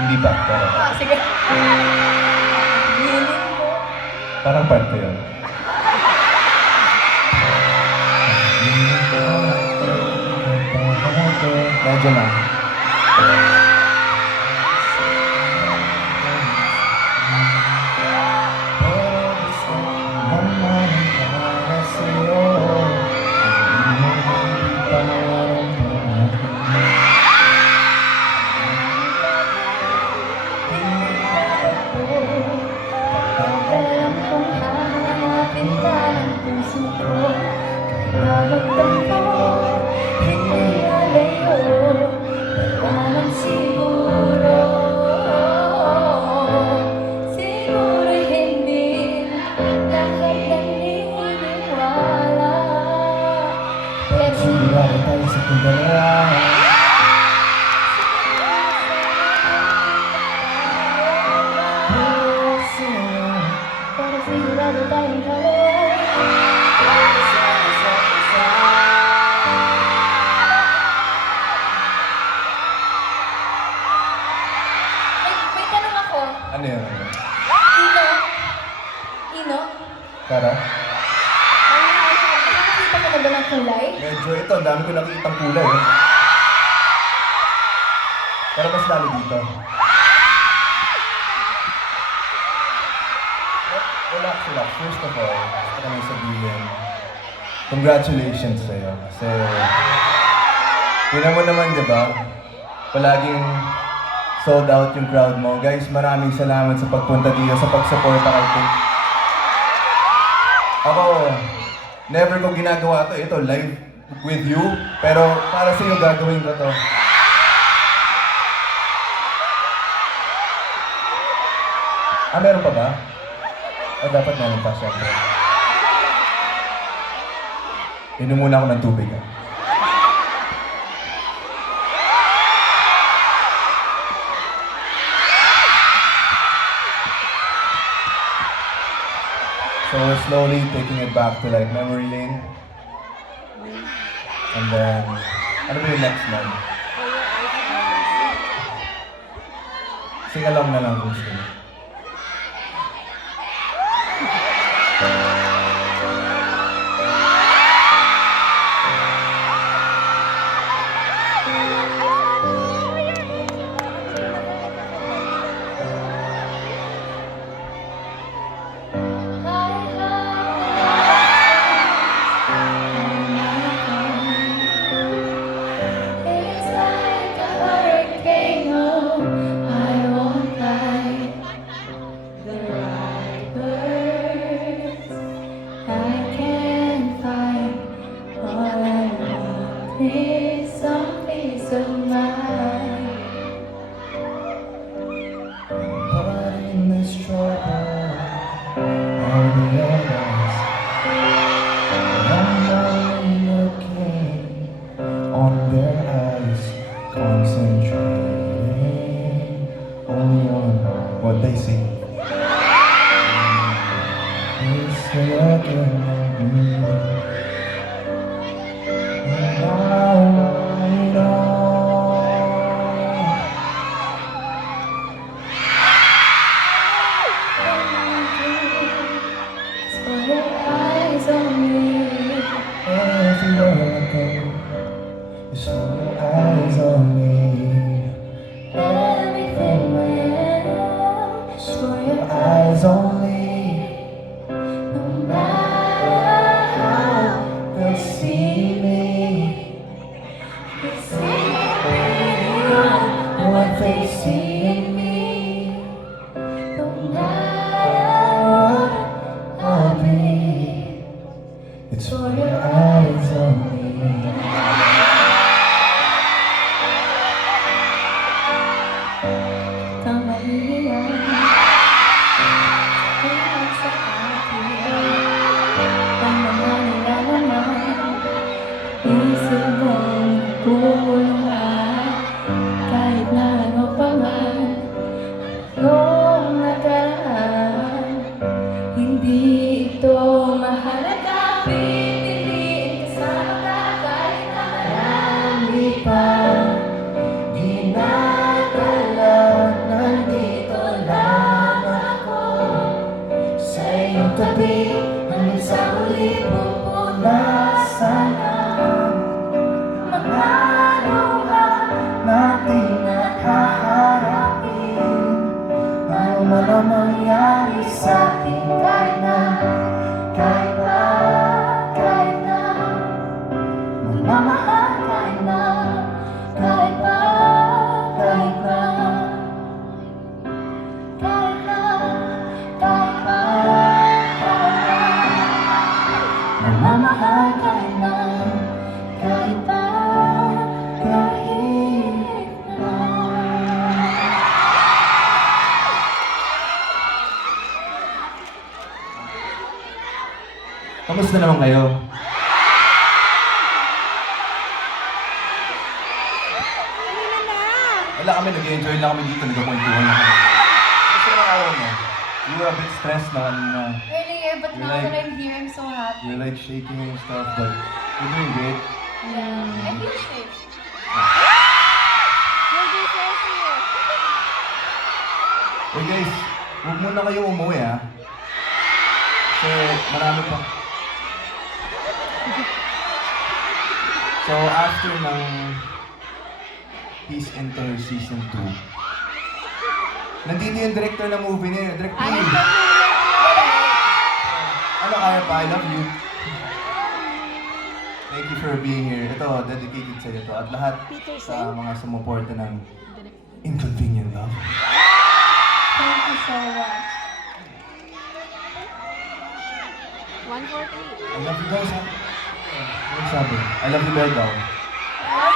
Hindi ba? Pero, Sige. parang part ko yun. Medyo lang. Sigurado tayo sa tundala. Para sigurado tayong dalawa. May tanong ako. Ano yun? Ino? Ino? Tara? Nakakita ka na ba ng kulay? Medyo ito, ang dami ko nakikitang kulay. Eh. Pero mas lalo dito. Relax. First of all, gusto ko nang sabihin, congratulations sa'yo. Kasi, tinan mo naman, di ba? Palaging sold out yung crowd mo. Guys, maraming salamat sa pagpunta dito, sa pagsuporta kay Pink. Ako, never ko ginagawa to. Ito, live with you. Pero para sa iyo, gagawin ko to. Meron pa ba? O dapat meron pa, syempre. Inom muna ako ng tubig. So we're slowly taking it back to like memory lane. And then, ano ba yung next one? Sing along na lang kung gusto mo. Some peace of mind. But in this trouble, I realize I'm only looking on their eyes, concentrating only on what they see. eyes only. No matter how They'll see me. they see me on what they see in me. No matter what I'll be, It's for your eyes only. Kamalian ay sa akin. Ang mga nilalaman, isip mong kulungan. Kahit na ano pa man, noong nakaraan, hindi ito mahalaga. Pipiliin ka sa mata kahit na marami pa. Dinadala, nandito lang ako sa iyong tabi. Hanggang sa huli pupunasan ang mga luha Natin at haharapin ang mga mangyari sa atin kahit na magmamahal kahit na kahit na magmamahal kahit na kahit na. Kamusta naman kayo? Wala kami, nag-enjoy lang kami dito, nagkakwentuhan lang kami. Kamusta naman araw mo? You were a bit stressed na kanina. Earlier, but now Like- that I'm here, I'm so happy. You're like shaking and stuff, but you're doing great. Yeah, I feel safe. Hey guys, huwag muna kayo umuwi ha. Kasi marami pa. So after ng Peace Enter Season 2, nandito yung director ng movie niya, Direct Ano Lee. ba Ano kaya pa? I love you. Thank you for being here. Ito, dedicated sa ito. At lahat sa mga sumuporta ng Inconvenient Love. Thank you so much. 143. I love you guys ha. Ano sabi? I love you guys daw. Wow!